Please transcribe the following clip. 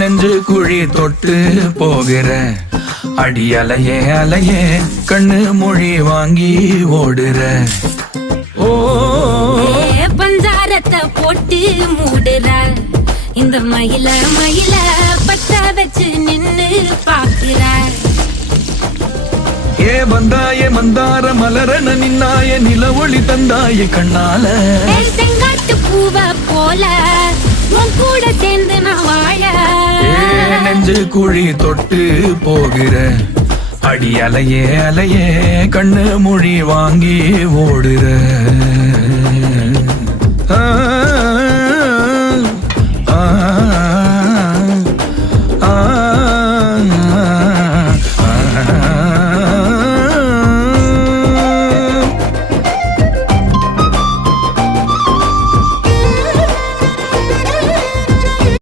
நெஞ்சு குழி தொட்டு போகிற அடி அலையே அலையே கண்ணு மொழி வாங்கி ஓடுற. ஓ பஞ்சாரத்தை போட்டு மூடுற இந்த மயில மயில பத்த வச்சு நின்னு பாக்குற. ஏ வந்தாய மந்தார மலரன நின்னாய நில ஒளி தந்தாய கண்ணால. செங்காட்டு பூவ போல உன் கூட சேர்ந்து நான் வாழ. நெஞ்சு குழி தொட்டு போகிற அடி அலையே அலையே கண்ணு மொழி வாங்கி ஓடுற.